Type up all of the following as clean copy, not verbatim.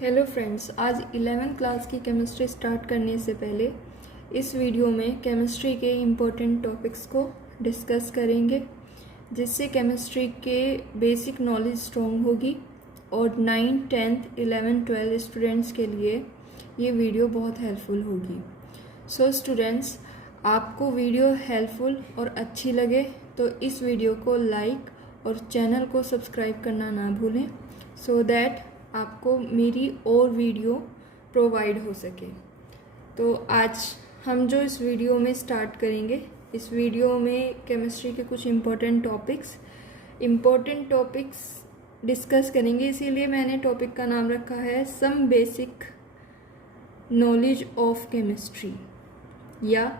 Hello friends, आज 11th class की chemistry start करने से पहले इस वीडियो में केमिस्ट्री के इम्पोर्टेंट टॉपिक्स को डिस्कस करेंगे, जिससे केमिस्ट्री के बेसिक नॉलेज स्ट्रॉन्ग होगी और 9th, 10th, 11th, 12th students के लिए ये वीडियो बहुत हेल्पफुल होगी। सो स्टूडेंट्स, आपको वीडियो हेल्पफुल और अच्छी लगे तो इस वीडियो को लाइक और चैनल को सब्सक्राइब करना ना भूलें, सो दैट आपको मेरी और वीडियो प्रोवाइड हो सके। तो आज हम जो इस वीडियो में स्टार्ट करेंगे, इस वीडियो में केमिस्ट्री के कुछ इम्पोर्टेंट टॉपिक्स डिस्कस करेंगे। इसीलिए मैंने टॉपिक का नाम रखा है some basic knowledge of chemistry या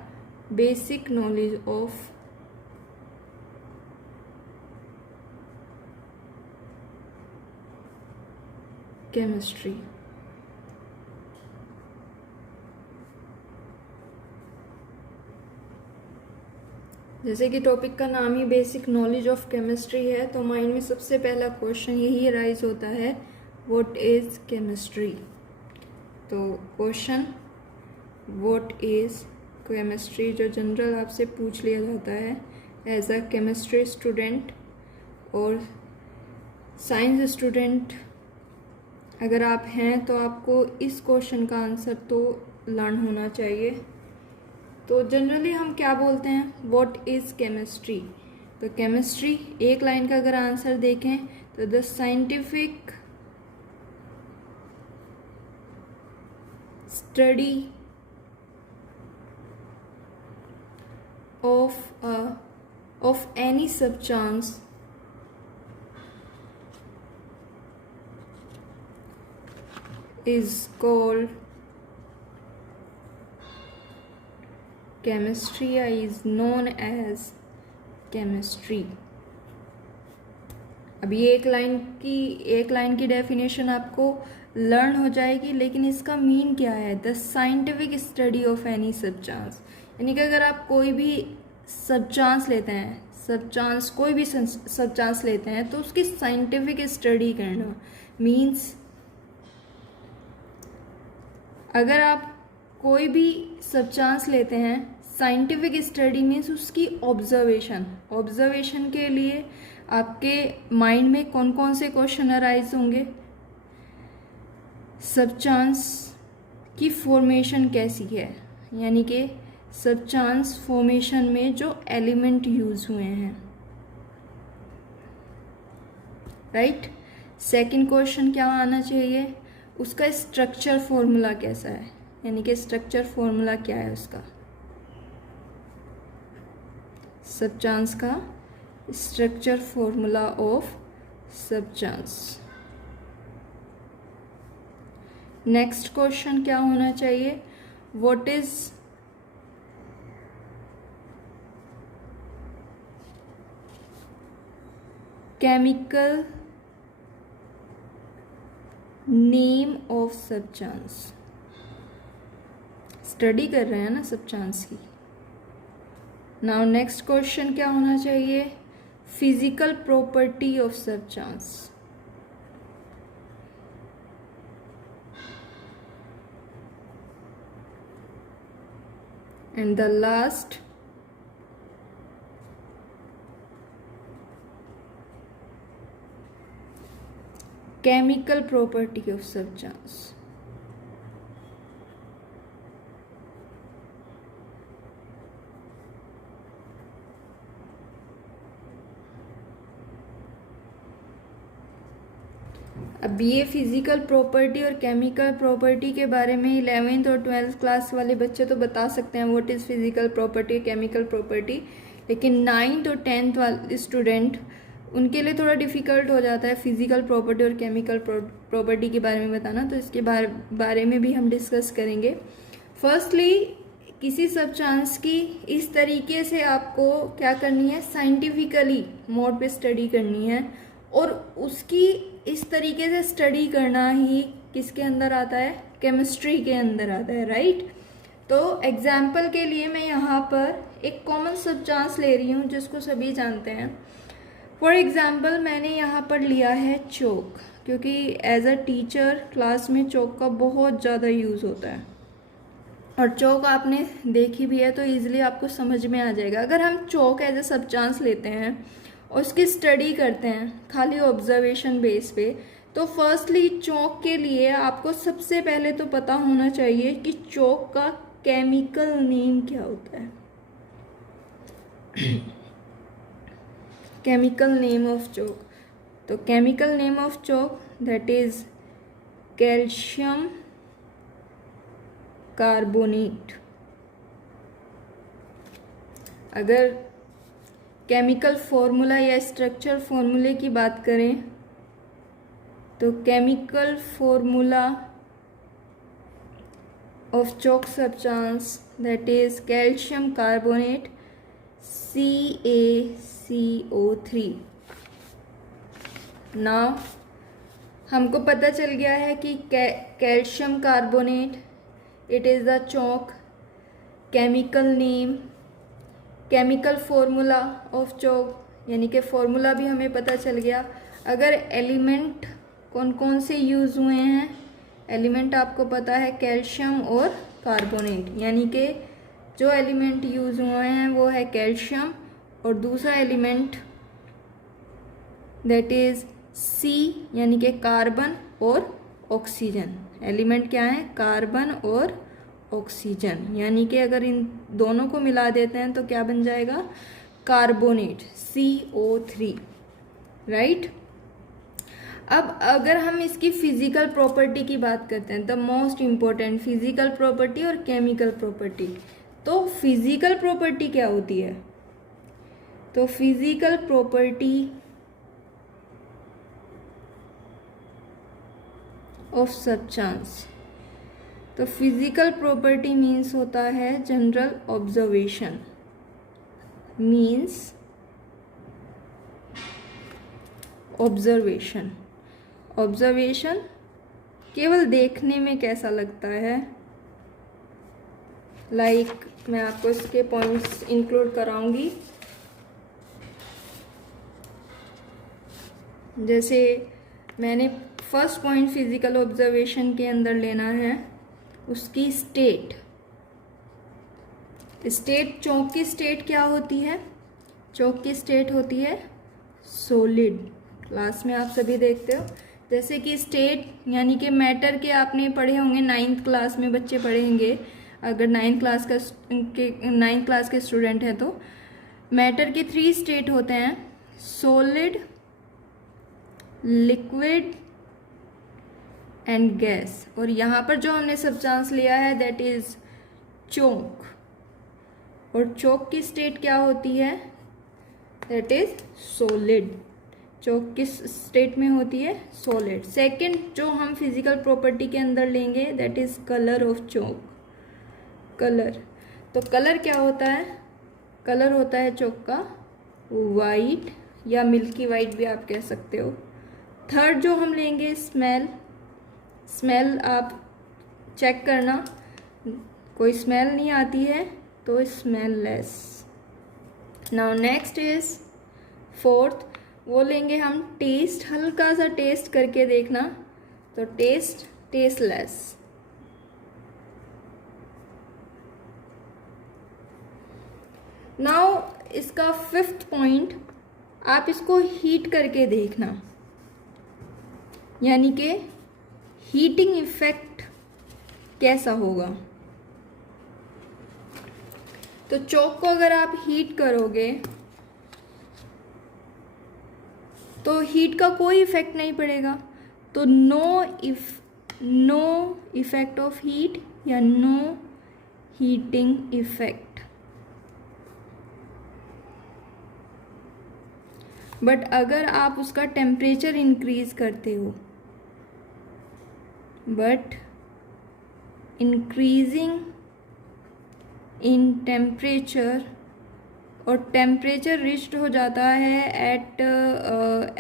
बेसिक नॉलेज ऑफ केमिस्ट्री। जैसे कि टॉपिक का नाम ही बेसिक नॉलेज ऑफ केमिस्ट्री है, तो माइंड में सबसे पहला क्वेश्चन यही राइज होता है, व्हाट इज केमिस्ट्री। तो क्वेश्चन व्हाट इज केमिस्ट्री जो जनरल आपसे पूछ लिया जाता है एज अ केमिस्ट्री स्टूडेंट और साइंस स्टूडेंट अगर आप हैं, तो आपको इस क्वेश्चन का आंसर तो लर्न होना चाहिए। तो जनरली हम क्या बोलते हैं, व्हाट इज़ केमिस्ट्री। तो केमिस्ट्री एक लाइन का अगर आंसर देखें तो the scientific study of any substance is called chemistry या is known as chemistry। अब ये एक लाइन की डेफिनेशन आपको लर्न हो जाएगी, लेकिन इसका मीन क्या है, the scientific study of any substance. यानी कि अगर आप कोई भी सब्सटेंस लेते हैं तो उसकी साइंटिफिक स्टडी करना मीन्स, अगर आप कोई भी सब्सटेंस लेते हैं, साइंटिफिक स्टडी मीन्स उसकी ऑब्जर्वेशन के लिए आपके माइंड में कौन कौन से क्वेश्चन अराइज होंगे, सब्सटेंस की फॉर्मेशन कैसी है, यानी कि सब्सटेंस फॉर्मेशन में जो एलिमेंट यूज हुए हैं, राइट। सेकंड क्वेश्चन क्या आना चाहिए, उसका स्ट्रक्चर फॉर्मूला कैसा है, यानी कि स्ट्रक्चर फॉर्मूला क्या है उसका, सब्सटेंस का structure formula of substance. Next question क्या होना चाहिए, what is chemical name of substance. Study कर रहे हैं ना सब्सटेंस की। नाउ नेक्स्ट क्वेश्चन क्या होना चाहिए, physical property of substance. And the last chemical property of substance। अब ये फिजिकल प्रॉपर्टी और केमिकल प्रॉपर्टी के बारे में 11th और 12th क्लास वाले बच्चे तो बता सकते हैं what is physical property, chemical property, लेकिन 9th और 10th वाले स्टूडेंट उनके लिए थोड़ा डिफ़िकल्ट हो जाता है फिजिकल प्रॉपर्टी और केमिकल प्रॉपर्टी के बारे में बताना। तो इसके बारे में भी हम डिस्कस करेंगे। फर्स्टली, किसी सब्सटेंस की इस तरीके से आपको क्या करनी है, साइंटिफिकली मोड पे स्टडी करनी है, और उसकी इस तरीके से स्टडी करना ही किसके अंदर आता है, केमिस्ट्री के अंदर आता है, राइट। तो एग्जाम्पल के लिए मैं यहाँ पर एक कॉमन सब्सटेंस ले रही हूँ जिसको सभी जानते हैं, फॉर एग्ज़ाम्पल मैंने यहाँ पर लिया है चौक, क्योंकि एज अ टीचर क्लास में चौक का बहुत ज़्यादा यूज़ होता है और चौक आपने देखी भी है तो ईज़िली आपको समझ में आ जाएगा। अगर हम चौक एज अ सब चांस लेते हैं और उसकी स्टडी करते हैं खाली ऑब्जर्वेशन बेस पे, तो फर्स्टली चौक के लिए आपको सबसे पहले तो पता होना चाहिए कि चौक का केमिकल नेम क्या होता है। केमिकल नेम ऑफ चौक, तो chemical name of chalk that is calcium carbonate. अगर केमिकल फॉर्मूला या स्ट्रक्चर फॉर्मूले की बात करें तो chemical formula of chalk substance that is calcium carbonate CaCO3। Now हमको पता चल गया है कि calcium carbonate it is the chalk, chemical name, chemical formula of chalk यानी कि फॉर्मूला भी हमें पता चल गया। अगर एलिमेंट कौन कौन से यूज़ हुए हैं, एलिमेंट आपको पता है कैल्शियम और कार्बोनेट, यानी कि जो एलिमेंट यूज़ हुए हैं वो है कैल्शियम और दूसरा एलिमेंट दैट इज़ C यानी कि कार्बन और ऑक्सीजन। एलिमेंट क्या है, कार्बन और ऑक्सीजन, यानी कि अगर इन दोनों को मिला देते हैं तो क्या बन जाएगा, कार्बोनेट CO3, राइट। अब अगर हम इसकी फिजिकल प्रॉपर्टी की बात करते हैं, the most important physical property और केमिकल प्रॉपर्टी, तो फिजिकल प्रॉपर्टी क्या होती है, तो फिजिकल प्रॉपर्टी ऑफ सब्सटेंस, तो फिजिकल प्रॉपर्टी मीन्स होता है general observation, means observation. Observation केवल देखने में कैसा लगता है, लाइक मैं आपको इसके पॉइंट्स इंक्लूड कराऊंगी। जैसे मैंने फर्स्ट पॉइंट फिजिकल ऑब्जर्वेशन के अंदर लेना है उसकी स्टेट। स्टेट, चौक की स्टेट क्या होती है, चौक की स्टेट होती है सॉलिड। क्लास में आप सभी देखते हो, जैसे कि स्टेट यानी कि मैटर के आपने पढ़े होंगे, 9th क्लास में बच्चे पढ़ेंगे, अगर 9th क्लास के स्टूडेंट हैं तो मैटर के 3 स्टेट होते हैं, सॉलिड, लिक्विड एंड गैस। और यहाँ पर जो हमने सब्सटेंस लिया है दैट इज चौक, और चौक की स्टेट क्या होती है, दैट इज सॉलिड। चौक किस स्टेट में होती है, सॉलिड। सेकंड जो हम फिजिकल प्रॉपर्टी के अंदर लेंगे that is colour of chalk, colour. तो कलर क्या होता है, कलर होता है चौक का वाइट या मिल्की वाइट भी आप कह सकते हो। थर्ड जो हम लेंगे स्मेल, स्मेल आप चेक करना, कोई स्मेल नहीं आती है तो smell-less. Now next is fourth, वो लेंगे हम टेस्ट, हल्का सा टेस्ट करके देखना, तो टेस्ट, टेस्टलेस। नाउ इसका फिफ्थ पॉइंट, आप इसको हीट करके देखना, यानी कि हीटिंग इफेक्ट कैसा होगा। तो चौक को अगर आप हीट करोगे तो हीट का कोई इफेक्ट नहीं पड़ेगा, तो नो इफेक्ट ऑफ हीट या नो हीटिंग इफेक्ट। बट अगर आप उसका टेम्परेचर इंक्रीज करते हो, बट इंक्रीजिंग इन टेम्परेचर, और टेम्परेचर रिच्ड हो जाता है एट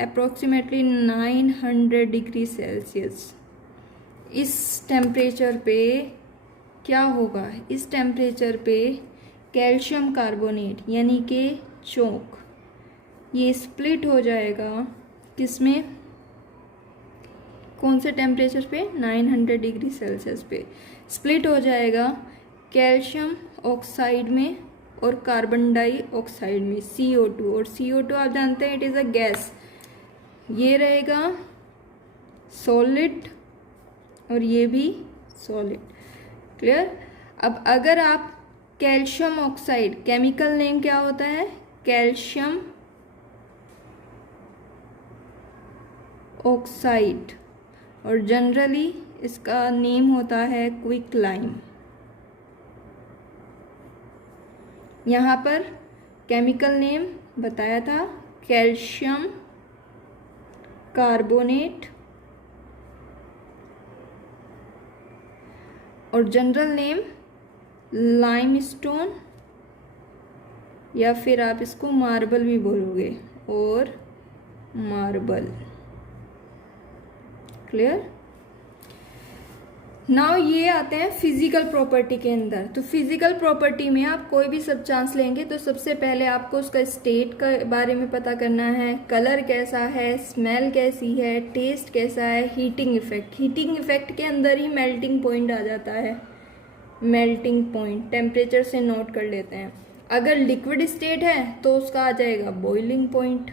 अप्रोक्सीमेटली 900 डिग्री सेल्सियस। इस टेम्परेचर पे क्या होगा, इस टेम्परेचर पे कैल्शियम कार्बोनेट यानी कि चौक, ये स्प्लिट हो जाएगा किसमें, कौन से टेम्परेचर पे, 900 डिग्री सेल्सियस पे स्प्लिट हो जाएगा कैल्शियम ऑक्साइड में और कार्बन डाइऑक्साइड में, CO2। और CO2 आप जानते हैं इट इज़ अ गैस, ये रहेगा सॉलिड और ये भी सॉलिड। क्लियर। अब अगर आप कैल्शियम ऑक्साइड, केमिकल नेम क्या होता है, कैल्शियम ऑक्साइड, और जनरली इसका नेम होता है क्विक लाइम। यहाँ पर केमिकल नेम बताया था कैल्शियम कार्बोनेट, और जनरल नेम लाइमस्टोन, या फिर आप इसको मार्बल भी बोलोगे, और मार्बल। क्लियर। नाउ ये आते हैं फिजिकल प्रॉपर्टी के अंदर। तो फिजिकल प्रॉपर्टी में आप कोई भी सब्सटेंस लेंगे तो सबसे पहले आपको उसका स्टेट के बारे में पता करना है, कलर कैसा है, स्मेल कैसी है, टेस्ट कैसा है, हीटिंग इफेक्ट। हीटिंग इफेक्ट के अंदर ही मेल्टिंग पॉइंट आ जाता है, मेल्टिंग पॉइंट टेम्परेचर से नोट कर लेते हैं। अगर लिक्विड स्टेट है तो उसका आ जाएगा बॉइलिंग पॉइंट,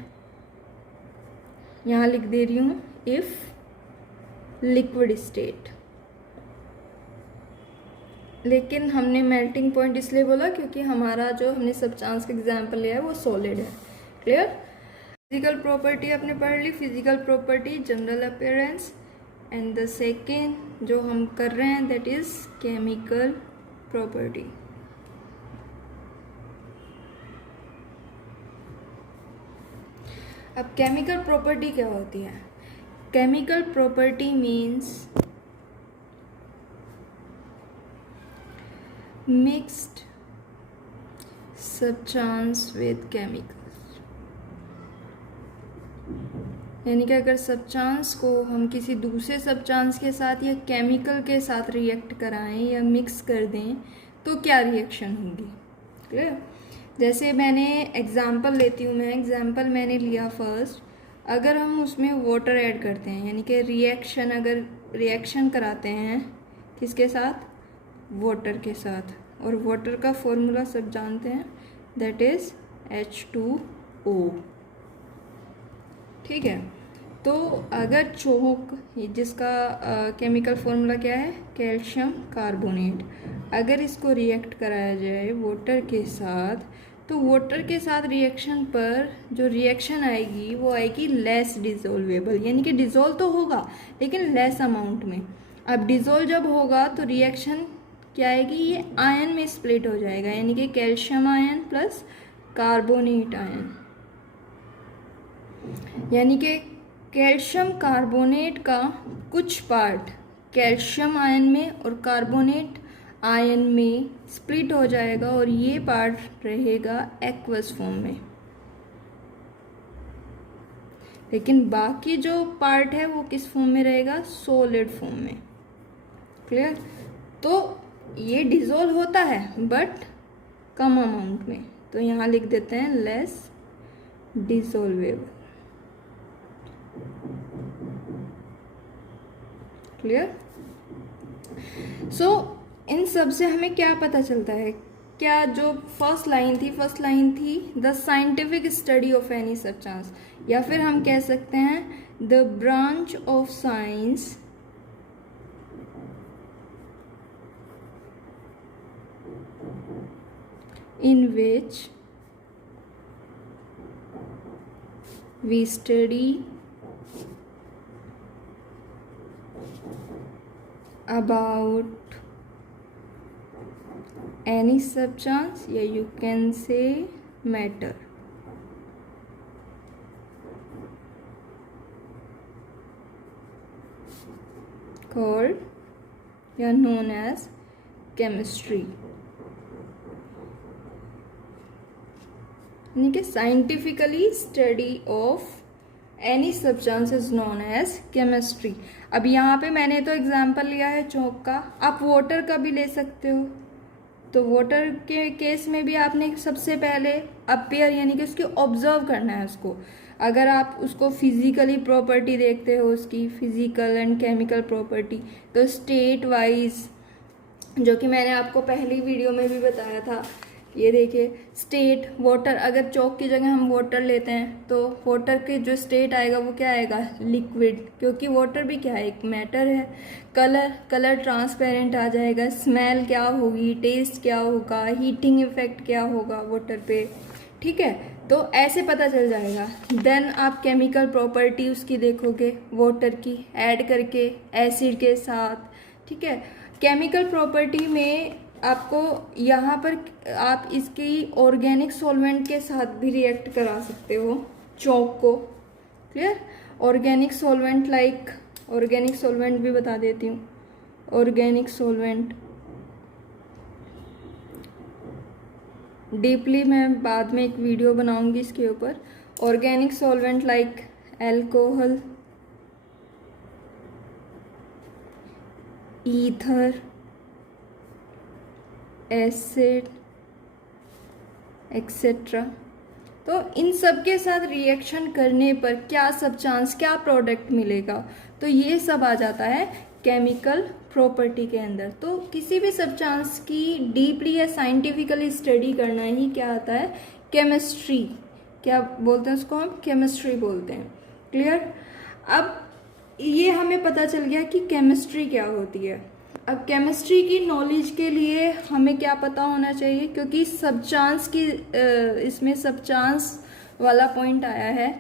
यहाँ लिख दे रही हूँ, इफ लिक्विड स्टेट। लेकिन हमने मेल्टिंग पॉइंट इसलिए बोला क्योंकि हमारा जो हमने सब्सटेंस का एग्जांपल लिया है वो सॉलिड है। क्लियर। फिजिकल प्रॉपर्टी आपने पढ़ ली, physical property, general appearance, and the second जो हम कर रहे हैं दैट इज केमिकल प्रॉपर्टी। अब केमिकल प्रॉपर्टी क्या होती है? Chemical property means mixed substance with chemicals, यानी कि अगर सब्सटेंस को हम किसी दूसरे सब्सटेंस के साथ या केमिकल के साथ रिएक्ट कराएं या मिक्स कर दें तो क्या रिएक्शन होगी। क्लियर। जैसे मैंने एग्जांपल लेती हूँ, मैं एग्जांपल मैंने लिया फर्स्ट, अगर हम उसमें वाटर ऐड करते हैं, यानी कि रिएक्शन, अगर रिएक्शन कराते हैं किसके साथ, वाटर के साथ, और वाटर का फॉर्मूला सब जानते हैं दैट इज H2O। ठीक है। तो अगर चौक, जिसका केमिकल फॉर्मूला क्या है, कैल्शियम कार्बोनेट, अगर इसको रिएक्ट कराया जाए वाटर के साथ तो वाटर के साथ रिएक्शन पर जो रिएक्शन आएगी वो आएगी लेस डिजोल्वेबल, यानी कि डिजोल्व तो होगा लेकिन लेस अमाउंट में। अब डिजोल्व जब होगा तो रिएक्शन क्या आएगी, ये आयन में स्प्लिट हो जाएगा, यानी कि calcium ion plus carbonate ion, यानी कि कैल्शियम कार्बोनेट का कुछ पार्ट कैल्शियम आयन में और कार्बोनेट आयन में स्प्लिट हो जाएगा और ये पार्ट रहेगा एक्वस फॉर्म में, लेकिन बाकी जो पार्ट है वो किस फॉर्म में रहेगा, सॉलिड फॉर्म में। क्लियर। तो ये डिजोल्व होता है बट कम अमाउंट में, तो यहाँ लिख देते हैं लेस डिजोल्वेबल। क्लियर। सो इन सब से हमें क्या पता चलता है, क्या जो फर्स्ट लाइन थी the scientific study of any substance, या फिर हम कह सकते हैं the branch of science in which we study about any substance, या you can say matter, called या known as chemistry। यानी कि scientifically study of any substance is known as chemistry. अब यहाँ पे मैंने तो एग्जांपल लिया है चौक का, आप वाटर का भी ले सकते हो। तो वाटर के केस में भी आपने सबसे पहले अपेयर यानी कि उसकी ऑब्जर्व करना है उसको। अगर आप उसको फिजिकली प्रॉपर्टी देखते हो, उसकी फिजिकल एंड केमिकल प्रॉपर्टी, तो स्टेट वाइज, जो कि मैंने आपको पहली वीडियो में भी बताया था, ये देखिए स्टेट वाटर, अगर चौक की जगह हम वाटर लेते हैं तो वाटर के जो स्टेट आएगा वो क्या आएगा, लिक्विड, क्योंकि वाटर भी क्या है, एक मैटर है। कलर ट्रांसपेरेंट आ जाएगा। स्मेल क्या होगी, टेस्ट क्या होगा, हीटिंग इफेक्ट क्या होगा वाटर पे, ठीक है, तो ऐसे पता चल जाएगा। देन आप केमिकल प्रॉपर्टी उसकी देखोगे वाटर की, ऐड करके एसिड के साथ, ठीक है। केमिकल प्रॉपर्टी में आपको यहाँ पर आप इसकी ऑर्गेनिक सॉल्वेंट के साथ भी रिएक्ट करा सकते हो चौक को, clear. Organic solvent like, organic solvent भी बता देती हूँ। ऑर्गेनिक सॉल्वेंट डीपली मैं बाद में एक वीडियो बनाऊंगी इसके ऊपर। Organic solvent like alcohol, ether, acid etcetera. तो इन सब के साथ रिएक्शन करने पर क्या सब्सटेंस, क्या प्रोडक्ट मिलेगा, तो ये सब आ जाता है केमिकल प्रॉपर्टी के अंदर। तो किसी भी सब्सटेंस की डीपली या साइंटिफिकली स्टडी करना ही क्या आता है, केमिस्ट्री। क्या बोलते हैं उसको, हम केमिस्ट्री बोलते हैं, क्लियर। अब ये हमें पता चल गया कि केमिस्ट्री क्या होती है। अब केमिस्ट्री की नॉलेज के लिए हमें क्या पता होना चाहिए, क्योंकि सब्सटेंस की इसमें सब्सटेंस वाला पॉइंट आया है,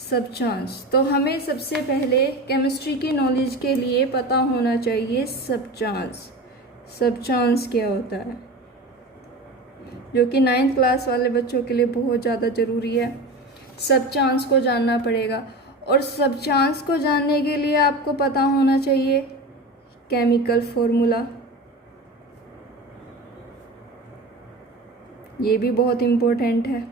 सब्सटेंस। तो हमें सबसे पहले केमिस्ट्री की नॉलेज के लिए पता होना चाहिए सब्सटेंस। सब्सटेंस क्या होता है, जो कि 9th क्लास वाले बच्चों के लिए बहुत ज़्यादा ज़रूरी है। सब्सटेंस को जानना पड़ेगा, और सब्सटेंस को जानने के लिए आपको पता होना चाहिए केमिकल फॉर्मूला, ये भी बहुत इम्पोर्टेंट है।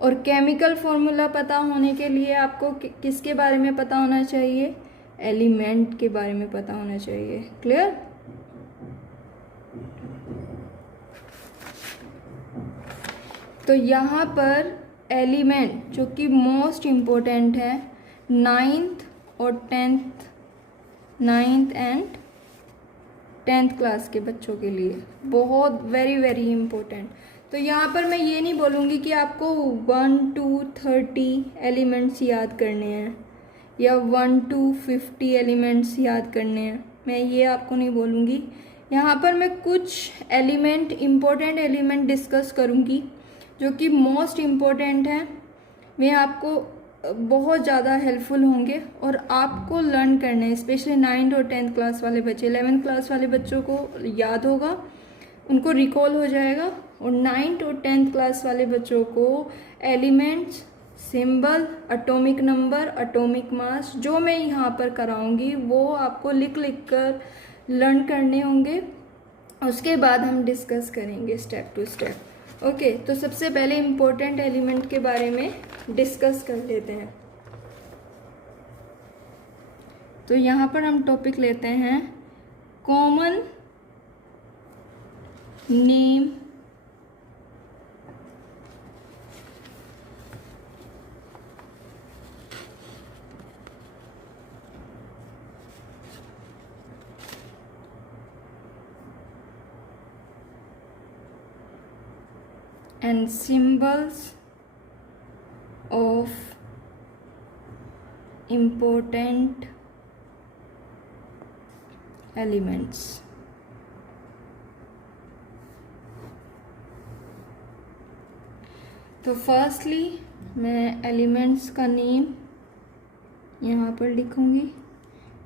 और केमिकल फॉर्मूला पता होने के लिए आपको किसके बारे में पता होना चाहिए, एलिमेंट के बारे में पता होना चाहिए, क्लियर। तो यहाँ पर एलिमेंट जो कि मोस्ट इम्पोर्टेंट है 9th और 9th एंड 10th क्लास के बच्चों के लिए बहुत वेरी इम्पोर्टेंट। तो यहाँ पर मैं ये नहीं बोलूँगी कि आपको 1 to 30 एलिमेंट्स याद करने हैं या 1 to 50 एलिमेंट्स याद करने हैं, मैं ये आपको नहीं बोलूँगी। यहाँ पर मैं कुछ एलिमेंट, इम्पोर्टेंट एलिमेंट डिस्कस करूँगी जो कि मोस्ट इम्पोर्टेंट हैं। वे आपको बहुत ज़्यादा हेल्पफुल होंगे और आपको लर्न करने, स्पेशली 9th और 10th क्लास वाले बच्चे, 11th क्लास वाले बच्चों को याद होगा, उनको रिकॉल हो जाएगा। और 9th और 10th क्लास वाले बच्चों को elements, symbol, atomic number, atomic mass, जो मैं यहाँ पर कराऊंगी वो आपको लिख कर लर्न करने होंगे। उसके बाद हम डिस्कस करेंगे स्टेप टू स्टेप। ओके, तो सबसे पहले इम्पोर्टेंट एलिमेंट के बारे में डिस्कस कर लेते हैं। तो यहाँ पर हम टॉपिक लेते हैं common name and symbols of important elements। तो फर्स्टली मैं एलिमेंट्स का नेम यहाँ पर लिखूँगी,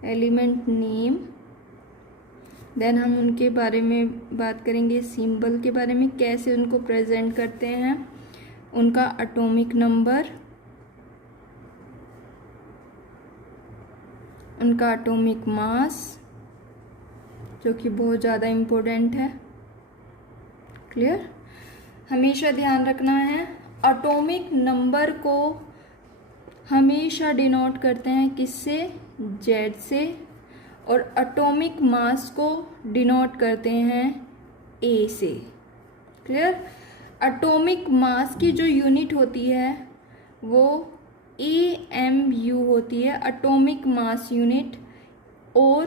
एलिमेंट नेम। देन हम उनके बारे में बात करेंगे, सिंबल के बारे में, कैसे उनको प्रेजेंट करते हैं, उनका एटॉमिक नंबर, उनका एटॉमिक मास जो कि बहुत ज़्यादा इम्पोर्टेंट है, क्लियर। हमेशा ध्यान रखना है एटॉमिक नंबर को हमेशा डिनोट करते हैं किससे, Z से, और एटॉमिक मास को डिनोट करते हैं ए से। क्लियर। एटॉमिक मास की जो यूनिट होती है वो AMU होती है, एटॉमिक मास यूनिट। और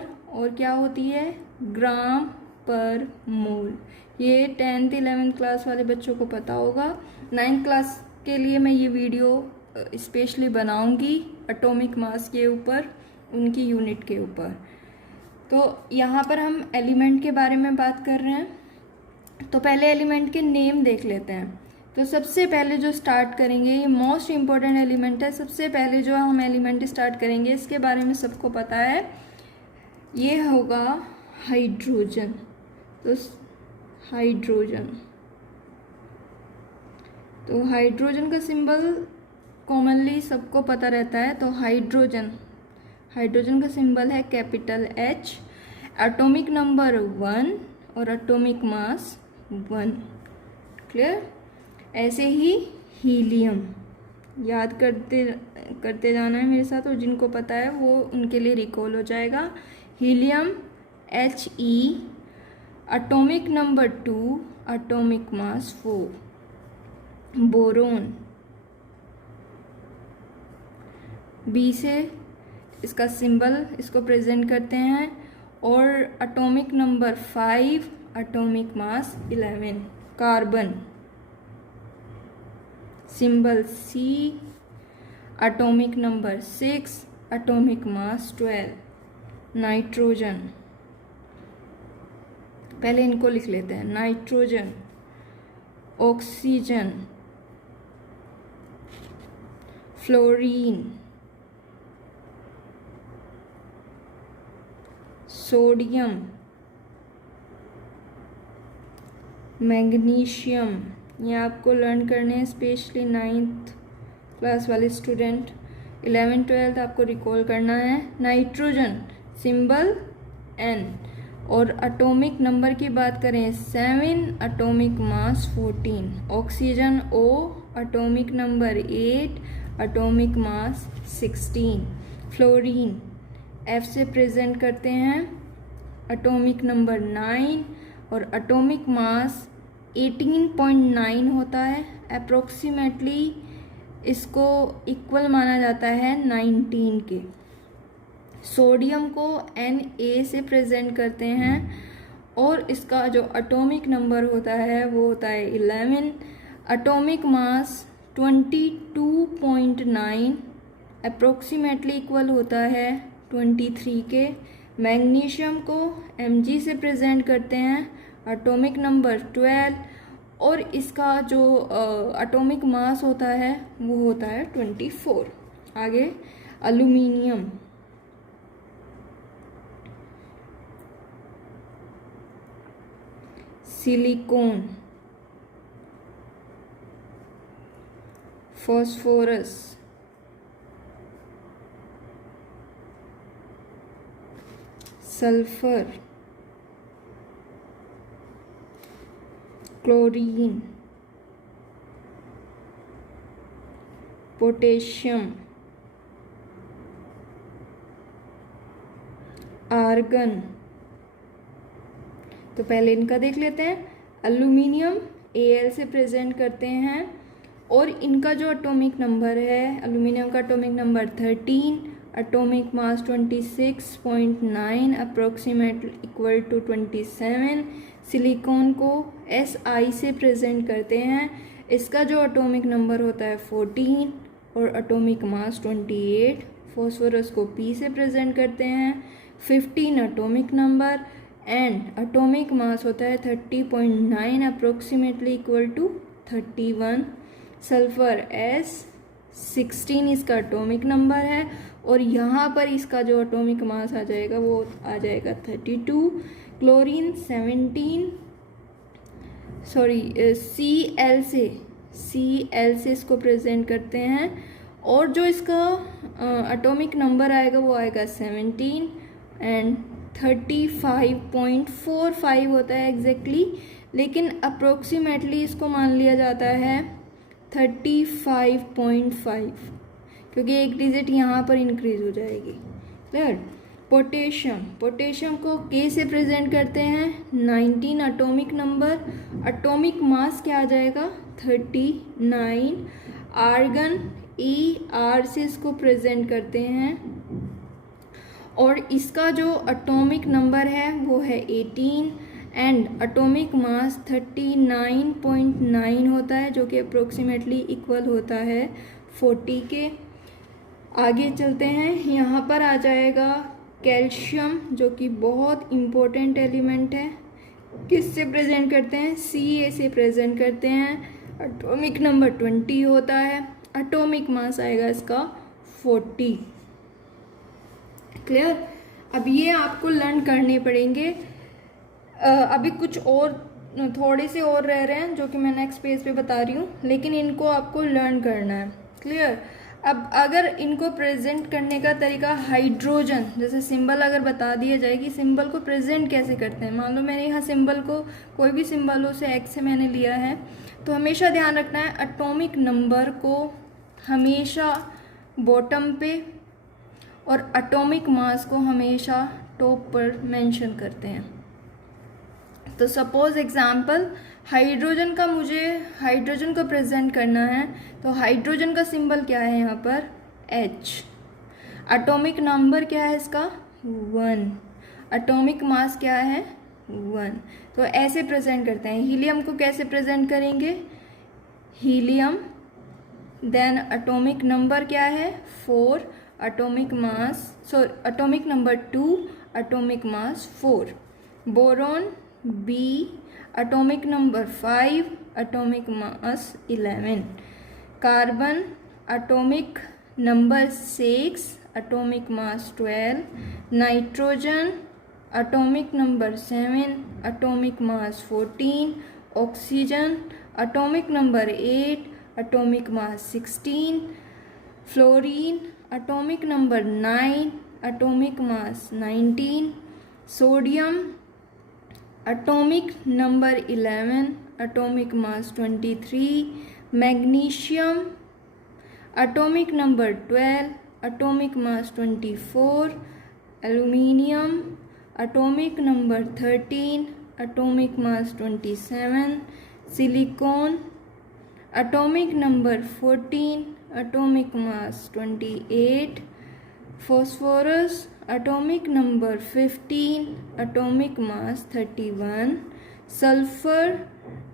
क्या होती है, ग्राम पर मोल। ये 10th 11th क्लास वाले बच्चों को पता होगा। 9th क्लास के लिए मैं ये वीडियो स्पेशली बनाऊंगी एटॉमिक मास के ऊपर, उनकी यूनिट के ऊपर। तो यहाँ पर हम एलिमेंट के बारे में बात कर रहे हैं। तो पहले एलिमेंट के नेम देख लेते हैं। तो सबसे पहले जो स्टार्ट करेंगे, ये मोस्ट इम्पॉर्टेंट एलिमेंट है। सबसे पहले जो हम एलिमेंट स्टार्ट करेंगे, इसके बारे में सबको पता है, ये होगा हाइड्रोजन। तो हाइड्रोजन, तो हाइड्रोजन का सिंबल कॉमनली सबको पता रहता है। तो हाइड्रोजन का सिंबल है कैपिटल H, एटॉमिक नंबर 1 और एटॉमिक मास 1। क्लियर। ऐसे ही हीलियम, याद करते जाना है मेरे साथ, और जिनको पता है वो उनके लिए रिकॉल हो जाएगा। Helium He, atomic number 2, atomic mass 4। Boron, B से इसका सिंबल, इसको प्रेजेंट करते हैं, और atomic number 5, atomic mass 11। Carbon, symbol C, atomic number 6, atomic mass 12। Nitrogen, पहले इनको लिख लेते हैं। Nitrogen, oxygen, fluorine, sodium, magnesium. ये आपको लर्न करने हैं स्पेशली 9th क्लास वाले स्टूडेंट। 11th 12th आपको रिकॉल करना है। नाइट्रोजन सिंबल N, और एटॉमिक नंबर की बात करें 7, atomic mass 14। Oxygen O, atomic number 8, atomic mass 16। Fluorine F से प्रेजेंट करते हैं, एटॉमिक नंबर 9 और एटॉमिक मास 18.9 होता है। अप्रोक्सीमेटली इसको इक्वल माना जाता है 19 के। सोडियम को Na से प्रेजेंट करते हैं, और इसका जो एटॉमिक नंबर होता है वो होता है 11। एटॉमिक मास 22.9 अप्रोक्सीमेटली इक्वल होता है 23 के। मैग्नीशियम को Mg से प्रेजेंट करते हैं, एटॉमिक नंबर 12, और इसका जो एटॉमिक मास होता है वो होता है 24। आगे aluminium, silicon, phosphorus, sulphur, chlorine, potassium, argon. तो पहले इनका देख लेते हैं। एल्यूमिनियम Al से प्रेजेंट करते हैं, और इनका जो एटॉमिक नंबर है, एल्यूमिनियम का atomic number 13, atomic mass 26.9 approximately equal to 27। Silicon को Si से प्रेजेंट करते हैं, इसका जो एटॉमिक नंबर होता है 14 और एटॉमिक मास 28। फॉस्फोरस को P से प्रेजेंट करते हैं, 15 atomic number, and atomic mass होता है 30.9 approximately equal to 31। Sulphur S16 इसका एटॉमिक नंबर है, और यहाँ पर इसका जो एटॉमिक मास आ जाएगा वो आ जाएगा 32। क्लोरीन 17, Cl से इसको प्रेजेंट करते हैं, और जो इसका एटॉमिक नंबर आएगा वो आएगा 17, एंड 35.45 होता है एग्जैक्टली, लेकिन अप्रोक्सीमेटली इसको मान लिया जाता है 35.5, क्योंकि एक डिजिट यहाँ पर इंक्रीज हो जाएगी। क्लियर। पोटेशियम को K से प्रेजेंट करते हैं, 19 एटॉमिक नंबर, एटॉमिक मास क्या आ जाएगा 39। आर्गन ER से इसको प्रेजेंट करते हैं और इसका जो एटॉमिक नंबर है वो है 18 एंड एटॉमिक मास 39.9 होता है, जो कि अप्रोक्सीमेटली इक्वल होता है 40 के। आगे चलते हैं, यहाँ पर आ जाएगा कैल्शियम, जो कि बहुत इम्पोर्टेंट एलिमेंट है। किससे प्रेजेंट करते हैं, Ca से प्रेजेंट करते हैं। एटॉमिक नंबर 20 होता है, एटॉमिक मास आएगा इसका 40। क्लियर। अब ये आपको लर्न करने पड़ेंगे। अभी कुछ और थोड़े से और रह रहे हैं जो कि मैं नेक्स्ट पेज पे बता रही हूँ, लेकिन इनको आपको लर्न करना है। क्लियर। अब अगर इनको प्रेजेंट करने का तरीका हाइड्रोजन, जैसे सिंबल अगर बता दिया जाए कि सिंबल को प्रेजेंट कैसे करते हैं, मान लो मैंने यहाँ सिंबल को कोई भी सिंबल हो से एक्स से मैंने लिया है, तो हमेशा ध्यान रखना है एटॉमिक नंबर को हमेशा बॉटम पे और एटॉमिक मास को हमेशा टॉप पर मेंशन करते हैं। तो सपोज एग्जांपल हाइड्रोजन का, मुझे हाइड्रोजन को प्रेजेंट करना है, तो हाइड्रोजन का सिंबल क्या है यहाँ पर H। एटॉमिक नंबर क्या है इसका 1, एटॉमिक मास क्या है 1। तो ऐसे प्रेजेंट करते हैं। हीलियम को कैसे प्रेजेंट करेंगे, हीलियम, देन एटॉमिक नंबर क्या है 4, atomic mass atomic number 2, atomic mass 4। Boron B, atomic number 5, atomic mass 11। Carbon atomic number 6, atomic mass 12। Nitrogen atomic number 7, atomic mass 14। Oxygen atomic number 8, atomic mass 16। Fluorine atomic number 9, atomic mass 19। Sodium atomic number 11, atomic mass 23। Magnesium atomic number 12, atomic mass 24। Aluminium atomic number 13, atomic मास 27। Silicon atomic number 14, atomic mass 28। Phosphorus atomic number 15, atomic mass 31। Sulphur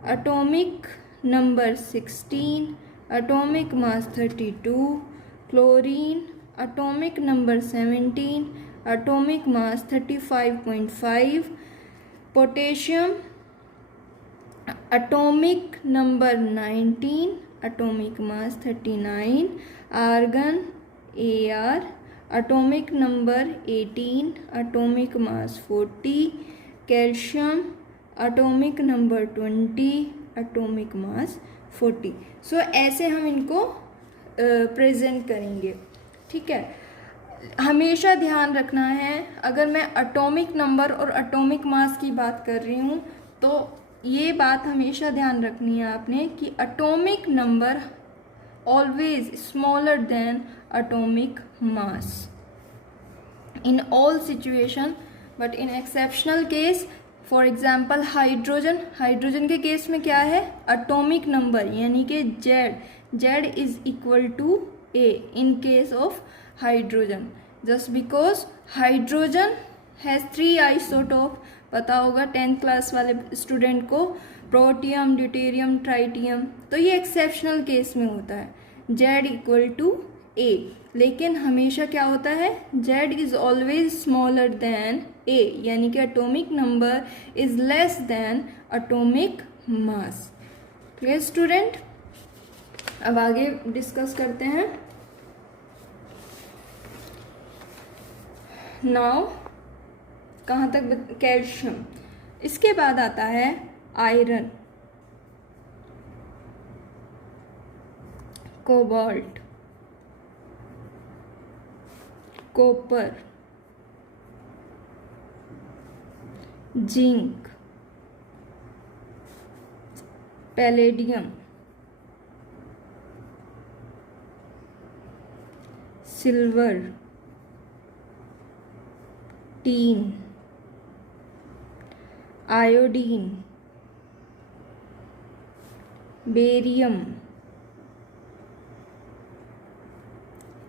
atomic number 16, atomic mass 32। Chlorine atomic number 17, atomic mass 35.5। Potassium atomic number 19, atomic mass 39। Argon Ar atomic number 18, atomic mass 40। Calcium atomic number 20, atomic mass 40। So ऐसे हम इनको present करेंगे। ठीक है, हमेशा ध्यान रखना है, अगर मैं एटॉमिक नंबर और एटॉमिक मास की बात कर रही हूँ तो ये बात हमेशा ध्यान रखनी है आपने कि atomic number always smaller than atomic mass in all situation, but in exceptional case, for example hydrogen के केस में क्या है, एटॉमिक नंबर यानी कि Z is equal to A in case of hydrogen, just because hydrogen has 3 isotope, पता होगा 10th class वाले student को, प्रोटियम, ड्यूटेरियम, ट्राइटियम। तो ये एक्सेप्शनल केस में होता है Z इक्वल टू A, लेकिन हमेशा क्या होता है, Z is always smaller than A, यानी कि atomic number is less than atomic mass. Clear student. अब आगे डिस्कस करते हैं। नाउ कहाँ तक, कैल्शियम, इसके बाद आता है iron, cobalt, copper, zinc, palladium, silver, tin, iodine, barium,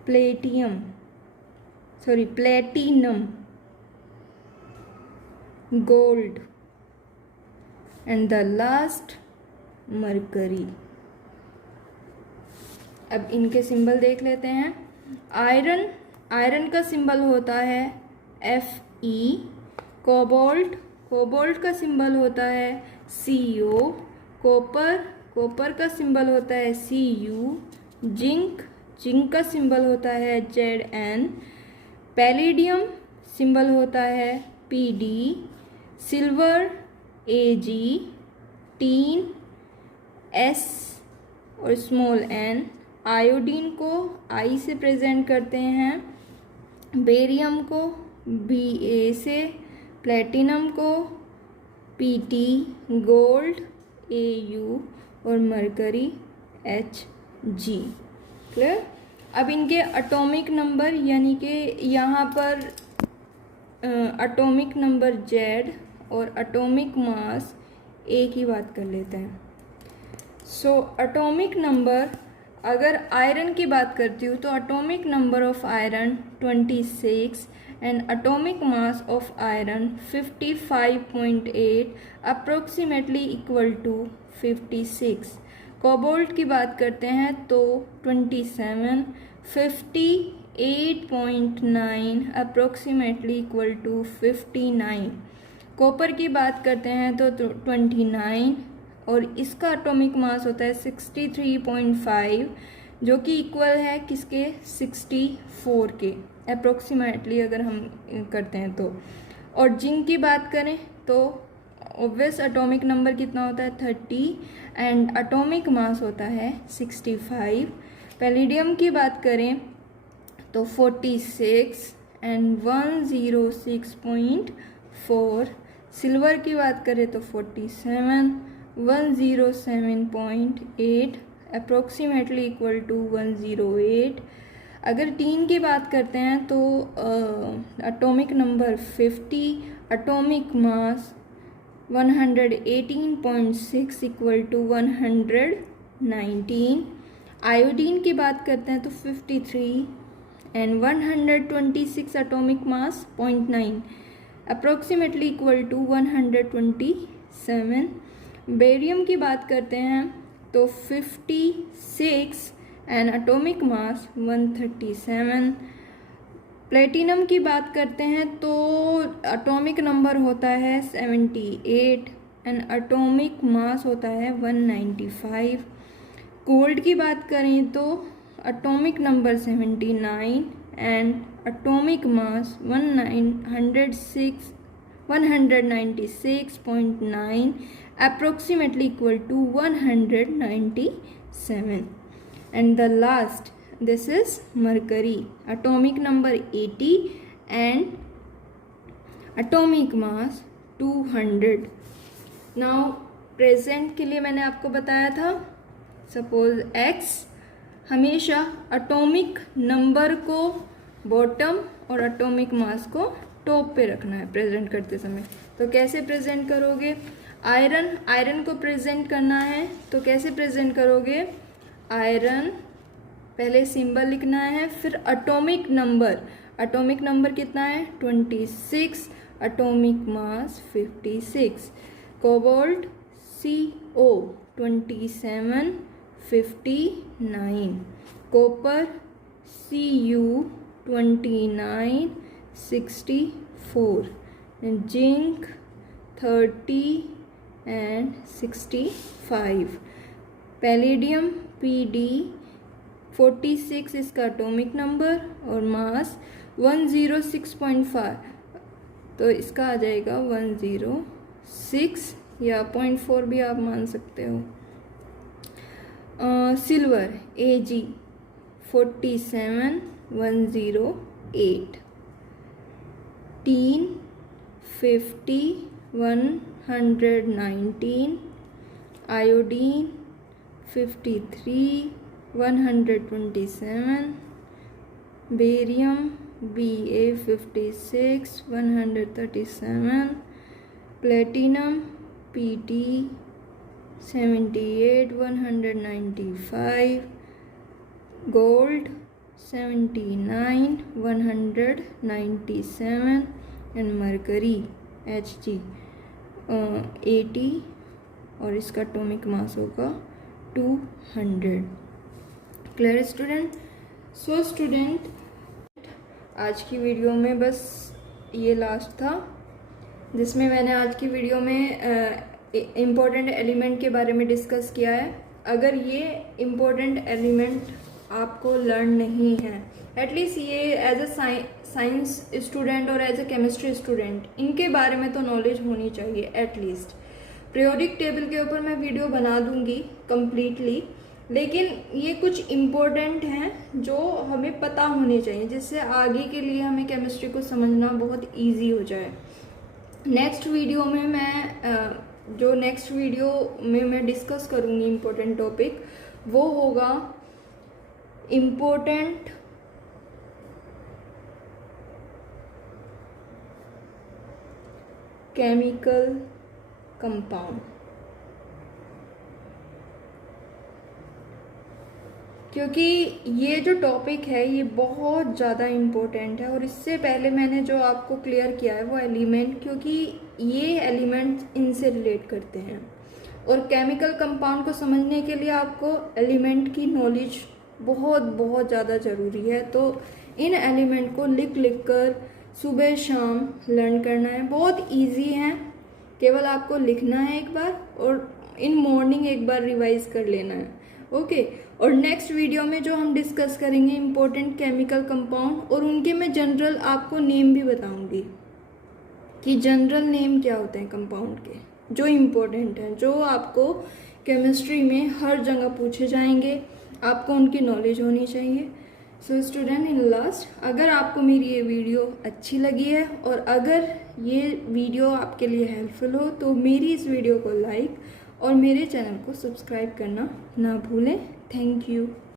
platinum, gold and the last mercury. अब इनके सिंबल देख लेते हैं। आयरन का सिंबल होता है Fe, कोबाल्ट का सिंबल होता है Co, कॉपर का सिंबल होता है Cu, जिंक का सिंबल होता है Zn, पैलेडियम सिंबल होता है Pd, silver Ag, tin S और स्मॉल n, आयोडीन को I से प्रेजेंट करते हैं, बेरियम को Ba से, प्लेटिनम को Pt, गोल्ड Au और मरकरी Hg। क्लियर। अब इनके एटॉमिक नंबर, यानी कि यहाँ पर एटॉमिक नंबर Z और एटॉमिक मास A की बात कर लेते हैं। सो एटॉमिक नंबर, अगर आयरन की बात करती हूँ तो atomic number of iron 26 and atomic mass of iron 55.8 approximately equal to 56। Cobalt की बात करते हैं तो 27, 58.9 अप्रोक्सीमेटली इक्वल टू 59। कॉपर की बात करते हैं तो 29 और इसका एटॉमिक मास होता है 63.5, जो कि इक्वल है किसके, 64 के अप्रोक्सीमेटली अगर हम करते हैं तो। और जिंक की बात करें तो ऑब्वियस एटॉमिक नंबर कितना होता है 30 एंड एटॉमिक मास होता है 65। पैलेडियम की बात करें तो 46 एंड 106.4। सिल्वर की बात करें तो 47, 107.8 अप्रोक्सीमेटली इक्वल टू 108। अगर टीन की बात करते हैं तो atomic number 50, atomic mass 118.6 equal to 119। Iodine की बात करते हैं तो 53 and 126 atomic mass 0.9 approximately equal to 127। Barium की बात करते हैं तो 56 एंड एटॉमिक मास 137। प्लेटिनम की बात करते हैं तो एटॉमिक नंबर होता है 78 एंड एटॉमिक मास होता है 195। गोल्ड की बात करें तो atomic number 79 and atomic mass 196.9 approximately equal to 197. And the last, this is mercury, atomic number 80 and atomic mass 200. Now present के लिए मैंने आपको बताया था, सपोज x हमेशा एटॉमिक नंबर को बॉटम और एटॉमिक मास को टॉप पे रखना है प्रेजेंट करते समय। तो कैसे प्रेजेंट करोगे, आयरन को प्रेजेंट करना है तो कैसे प्रेजेंट करोगे, आयरन पहले सिंबल लिखना है, फिर एटॉमिक नंबर कितना है 26, atomic mass 56। Cobalt CO 27, 59। Copper Cu 29, 64। Zinc 30 and 65। Palladium Pd 46 इसका एटॉमिक नंबर और मास 106.5, तो इसका आ जाएगा 106 या 0.4 भी आप मान सकते हो। Silver Ag 47, 108। Tin 50, 119। Iodine 53, 127। Barium BA56 137, platinum PT 78 195, gold 79 197 and mercury Hg 80 और इसका एटॉमिक मास होगा 200। Clear student? सो स्टूडेंट, आज की वीडियो में बस ये लास्ट था जिसमें मैंने आज की वीडियो में इम्पोर्टेंट एलिमेंट के बारे में डिस्कस किया है। अगर ये इम्पोर्टेंट एलिमेंट आपको लर्न नहीं है, एटलीस्ट ये एज अ साइंस स्टूडेंट और एज अ केमिस्ट्री स्टूडेंट, इनके बारे में तो नॉलेज होनी चाहिए एटलीस्ट। पीरियोडिक टेबल के ऊपर मैं वीडियो बना दूंगी कम्प्लीटली, लेकिन ये कुछ इम्पोर्टेंट हैं जो हमें पता होने चाहिए, जिससे आगे के लिए हमें केमिस्ट्री को समझना बहुत ईजी हो जाए। नेक्स्ट वीडियो में मैं डिस्कस करूँगी इम्पोर्टेंट टॉपिक, वो होगा इम्पोर्टेंट केमिकल कंपाउंड, क्योंकि ये जो टॉपिक है ये बहुत ज़्यादा इम्पोर्टेंट है। और इससे पहले मैंने जो आपको क्लियर किया है वो एलिमेंट, क्योंकि ये एलिमेंट इनसे रिलेट करते हैं और केमिकल कंपाउंड को समझने के लिए आपको एलिमेंट की नॉलेज बहुत ज़्यादा ज़रूरी है। तो इन एलिमेंट को लिख कर सुबह शाम लर्न करना है। बहुत इजी है, केवल आपको लिखना है एक बार और इन मॉर्निंग एक बार रिवाइज कर लेना है। ओके, और नेक्स्ट वीडियो में जो हम डिस्कस करेंगे इम्पोर्टेंट केमिकल कंपाउंड, और उनके मैं जनरल आपको नेम भी बताऊंगी कि जनरल नेम क्या होते हैं कंपाउंड के, जो इम्पोर्टेंट हैं, जो आपको केमिस्ट्री में हर जगह पूछे जाएंगे, आपको उनकी नॉलेज होनी चाहिए। सो स्टूडेंट, इन लास्ट, अगर आपको मेरी ये वीडियो अच्छी लगी है और अगर ये वीडियो आपके लिए हेल्पफुल हो तो मेरी इस वीडियो को लाइक और मेरे चैनल को सब्सक्राइब करना ना भूलें। Thank you.